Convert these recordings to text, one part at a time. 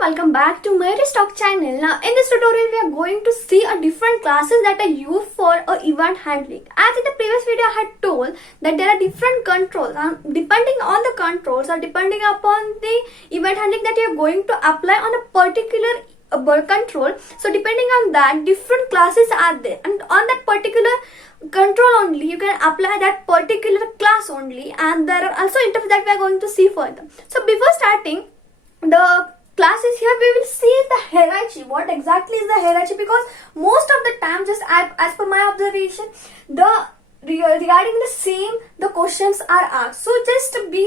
welcome back to Mayuri Stock channel. Now in this tutorial we are going to see a different classes that are used for event handling. As in the previous video I had told that there are different controls and depending on the controls or depending upon the event handling that you are going to apply on a particular control. So depending on that different classes are there, and on that particular control only you can apply that particular class only, and there are also interfaces that we are going to see further. So before starting the classes, here we will see the hierarchy. What exactly is the hierarchy? Because most of the time, just as per my observation, regarding the same the questions are asked. So just be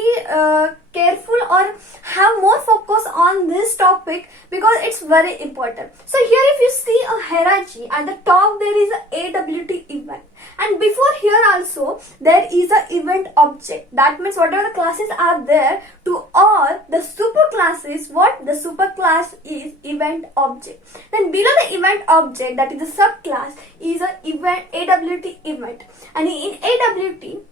careful or have more focus on this topic because it's very important. So here if you see a hierarchy, at the top there is a AWT event, and before here also there is a event object. That means whatever the classes are there, to all the super classes, what the super class is event object. Then below the event object, that is the subclass, is a event AWT event, and in AWT,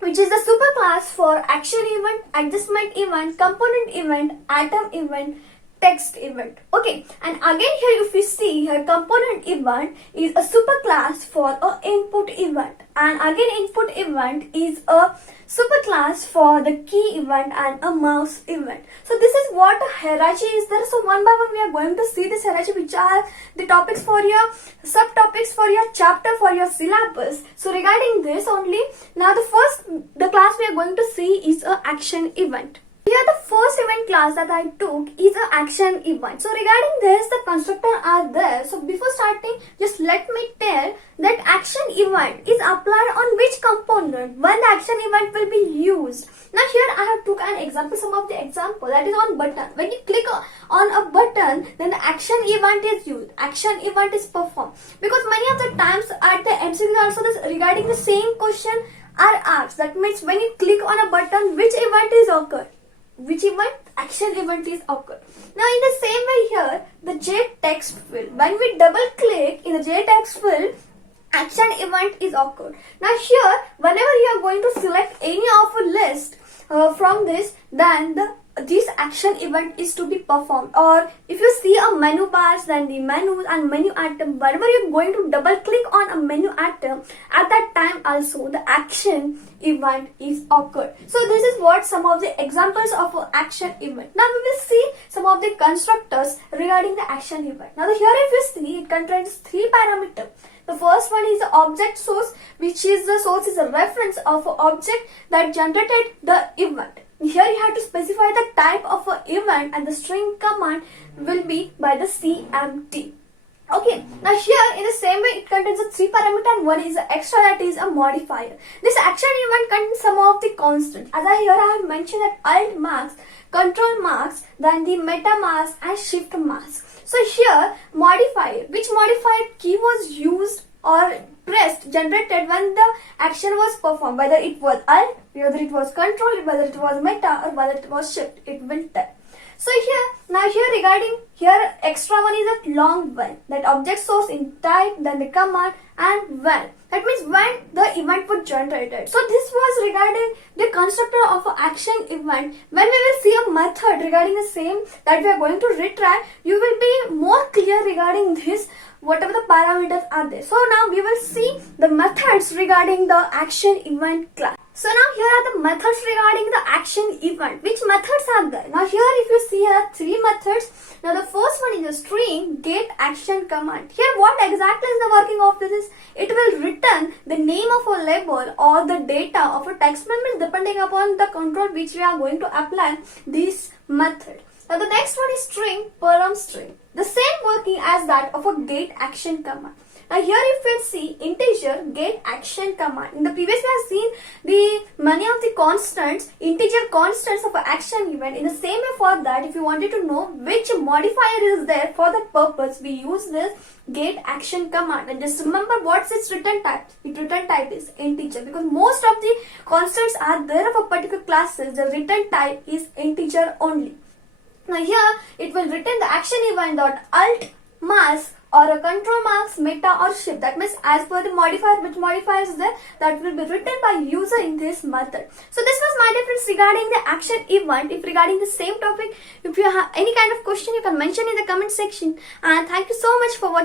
which is the superclass for action event, adjustment event, component event, atom event, text event. Okay, and again here if you see here, component event is a superclass for a input event, and again input event is a superclass for the key event and a mouse event. So this is what a hierarchy is there. So one by one we are going to see this hierarchy, which are the topics for your subtopics for your chapter for your syllabus. So regarding this only, now the class we are going to see is a action event. Here the first event class that I took is an action event. So regarding this, the constructor are there. So before starting, just let me tell that action event is applied on which component when the action event will be used. Now here I have took an example, some of the example that is on button. When you click on a button, then the action event is used. Action event is performed. Because many of the times at the MCQ also this regarding the same question are asked. That means when you click on a button, which event is occurred? Which event? Action event is occurred. Now in the same way here, the J text field, when we double click in the J text field, action event is occurred. Now here, whenever you are going to select any of a list from this, then this action event is to be performed. Or if you see a menu bars, then the menus and menu item, whenever you're going to double click on a menu item, at that time also the action event is occurred. So this is what some of the examples of an action event. Now we will see some of the constructors regarding the action event. Now here if you see, it contains three parameters. The first one is the object source, which is the source is a reference of an object that generated the event. Here you have to specify the type of an event, and the string command will be by the CMD. Okay, now here in the same way it contains a three parameter, and one is the extra, that is a modifier. This action event contains some of the constants. As I have mentioned that alt marks, control marks, then the meta marks and shift marks. So here modifier, which modifier key was used or pressed, generated when the action was performed, whether it was alt, whether it was control, whether it was meta, or whether it was shift, it will tell. So here regarding here extra one is a long when, that object source in type, then the command, and when. That means when the event was generated. So this was regarding the constructor of an action event. When we will see a method regarding the same that we are going to retract, you will be more clear regarding this, whatever the parameters are there. So now we will see the methods regarding the action event class. So now here are the methods regarding the action event. Which methods are there? Now here if you see here are three methods. Now the first one is a string get action command. Here what exactly is the working of this is, it will return the name of a label or the data of a text element depending upon the control which we are going to apply this method. Now the next one is string param string. The same working as that of a get action command. Now here if you see integer get action command. In the previous we have seen the many of the constants, integer constants of an action event. In the same way for that, if you wanted to know which modifier is there, for that purpose we use this get action command. And just remember what's its return type. Its return type is integer, because most of the constants are there of a particular classes. The return type is integer only. Now here it will return the action event dot alt mask or a control marks, meta or shift. That means as per the modifier, which modifier is there, that will be written by user in this method. So this was my difference regarding the action event. If regarding the same topic, if you have any kind of question, you can mention in the comment section. And thank you so much for watching.